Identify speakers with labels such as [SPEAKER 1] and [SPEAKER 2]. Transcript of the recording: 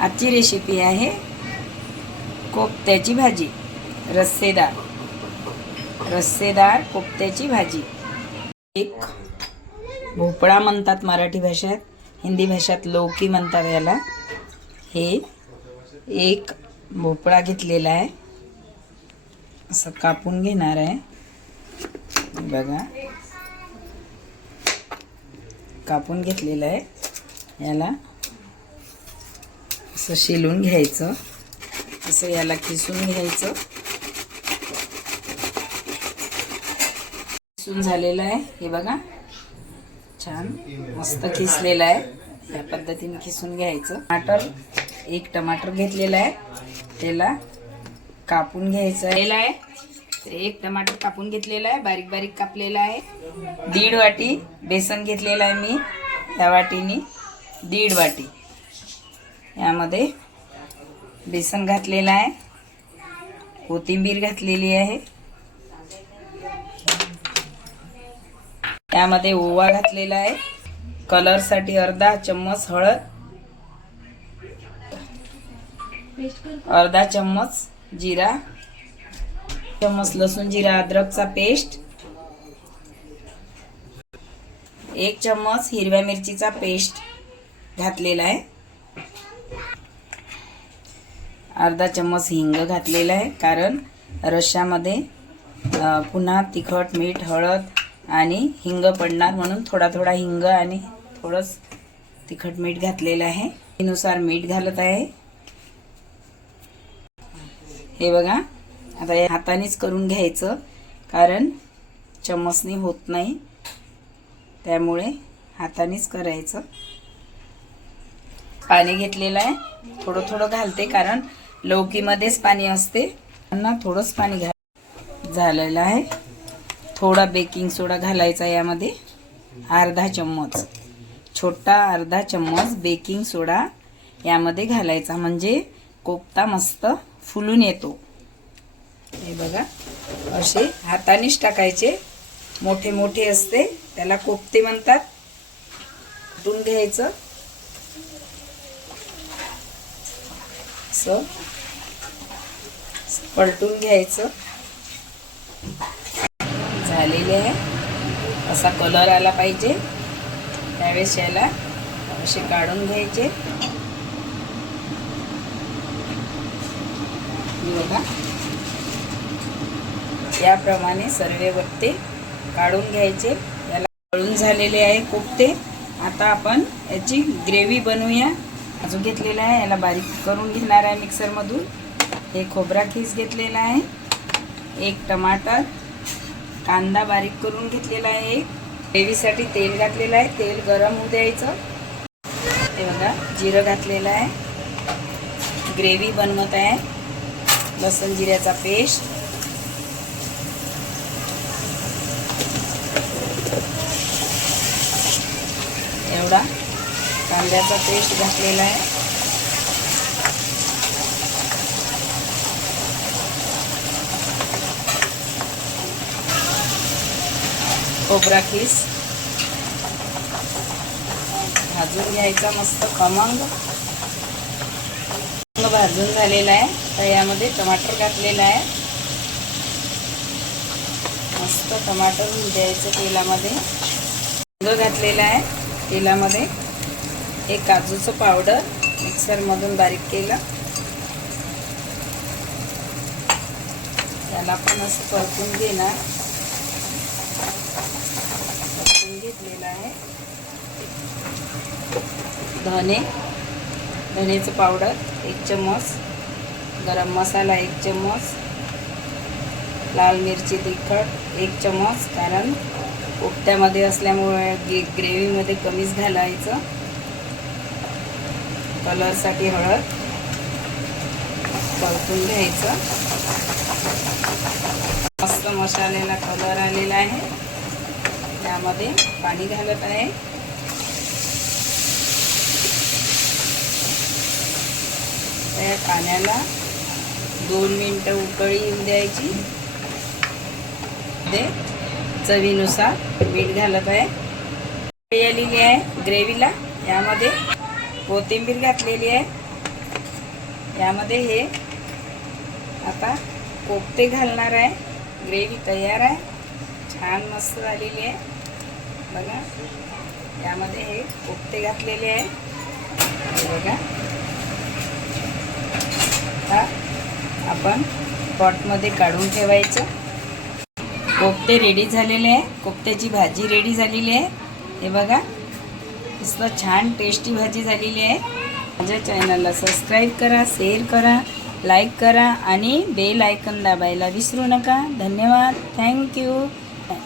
[SPEAKER 1] आजची रेसिपी आहे कोफ्त्याची भाजी रस्सेदार. रस्सेदार कोफ्त्याची भाजी. एक भोपळा म्हणतात मराठी भाषेत हिंदी भाषेत लौकी म्हणतात याला. हे एक भोपळा घेतलेला आहे. असं कापून घेणार आहे. बघा. कापून घेतलेलं आहे याला. असं शिलून घ्यायचं. असं याला किसून घ्यायचं. किसून झालेलं आहे. हे बघा. छान. मस्त खिसलेलं आहे. या पद्धतीने किसून घ्यायचं. टमाटर एक टमाटर घेतलेला आहे. त्याला कापून घ्यायचं आहे. आहे. एक टमाटर कापून घेतलेला आहे. बारीक बारीक कापलेला आहे. दीड वाटी बेसन घेतलेलं आहे मी. या वाटीने दीड वाटी. यामध्ये बेसन घातलेलं आहे. कोथिंबीर घातलेली आहे. त्यामध्ये ओवा घातलेला आहे. कलरसाठी अर्धा चम्मच हळद. अर्धा चम्मच जिरा. चम्मच लसूण जिरा अद्रकचा पेस्ट. एक चम्मच हिरव्या मिरचीचा पेस्ट घातलेला आहे. अर्धा चम्मच हिंग घातलेला आहे कारण रश्श्यामध्ये पुन्हा तिखट मीठ हळद आणि हिंग पडणार म्हणून थोडा थोडा हिंग आणि थोडंच तिखट मीठ घातलेलं आहे. नुसार मीठ घालत आहे. हे बघा आता हे हातानेच करून घ्यायचं कारण चम्मचने होत नाही. त्यामुळे हातानेच करायचं. पाणी घेतलेलं आहे. थोडं थोडं घालते कारण लौकीमध्येच पाणी असते. त्यांना थोडंच पाणी घाल झालेलं आहे. थोडा बेकिंग सोडा घालायचा यामध्ये. अर्धा चम्मच. छोटा अर्धा चम्मच बेकिंग सोडा यामध्ये घालायचा. म्हणजे कोफ्ता मस्त फुलून येतो. हे बघा. असे हातानेच टाकायचे. मोठे मोठे असते. त्याला कोफ्ते म्हणतात. कुटून घ्यायचं? असं पलटून घ्यायचं. झालेले आहे. असा कलर आला पाहिजे. त्यावेळेस याला असे काढून घ्यायचे. बघा. याप्रमाणे सर्व वत्ते काढून घ्यायचे. याला काढून झालेले आहे कोपते. आता आपण याची ग्रेव्ही बनवूया. अजून घेतलेला आहे. याला बारीक करून घेणार आहे मिक्सरमधून. हे खोबरा खीस घेतलेला आहे. एक टमाटर. कांदा बारीक करून घेतलेला आहे. एक ग्रेव्हीसाठी तेल घातलेलं आहे. तेल गरम होऊ द्यायचं. हे बघा जिरं घातलेलं आहे. ग्रेव्ही बनवत आहे. लसण जिऱ्याचा पेस्ट. कांद्याचा पेस्ट घातलेला आहे. खोबरा खीस भाजून घ्यायचा मस्त खमंग. भाजून झालेला आहे. तर यामध्ये टमाटर घातलेला आहे. मस्त टमाटर द्यायचं तेलामध्ये. घातलेला आहे तेलामध्ये. एक काजूचं पावडर मिक्सरमधून बारीक केलं. त्याला पण असं परतून घेणार. परतून घेतलेलं आहे. धने. धनेचं पावडर एक चम्मच. गरम मसाला एक चम्मच. लाल मिरची तिखट एक चम्मच. कारण कोफ्त्यामध्ये असल्यामुळे ग्रे ग्रेव्हीमध्ये कमीच घालायचं. कलरसाठी हळद परतून घ्यायचं. मस्त मसाल्याला कलर आलेला आहे. त्यामध्ये पाणी घालत आहे. त्या पाण्याला दोन मिनटं उकळी येऊन द्यायची. ते चवीनुसार मीठ घालत आहे. लिहिली आलेली आहे ग्रेव्हीला. यामध्ये कोथिंबीर घातलेली आहे. यामध्ये हे आता कोफ्ते घालणार आहे. ग्रेव्ही तयार आहे. छान मस्त झालेली आहे. बघा. यामध्ये हे कोफ्ते घातलेले आहे. बघा. आता आपण पॉटमध्ये काढून ठेवायचं. कोफ्ते रेडी झालेले आहे. कोफ्त्याची भाजी रेडी झालेली आहे. हे बघा. मस्त छान टेस्टी भाजी झालेली आहे. माझ्या चॅनलला सबस्क्राईब करा शेअर करा लाईक करा आणि बेल आयकन दाबायला विसरू नका. धन्यवाद. थँक्यू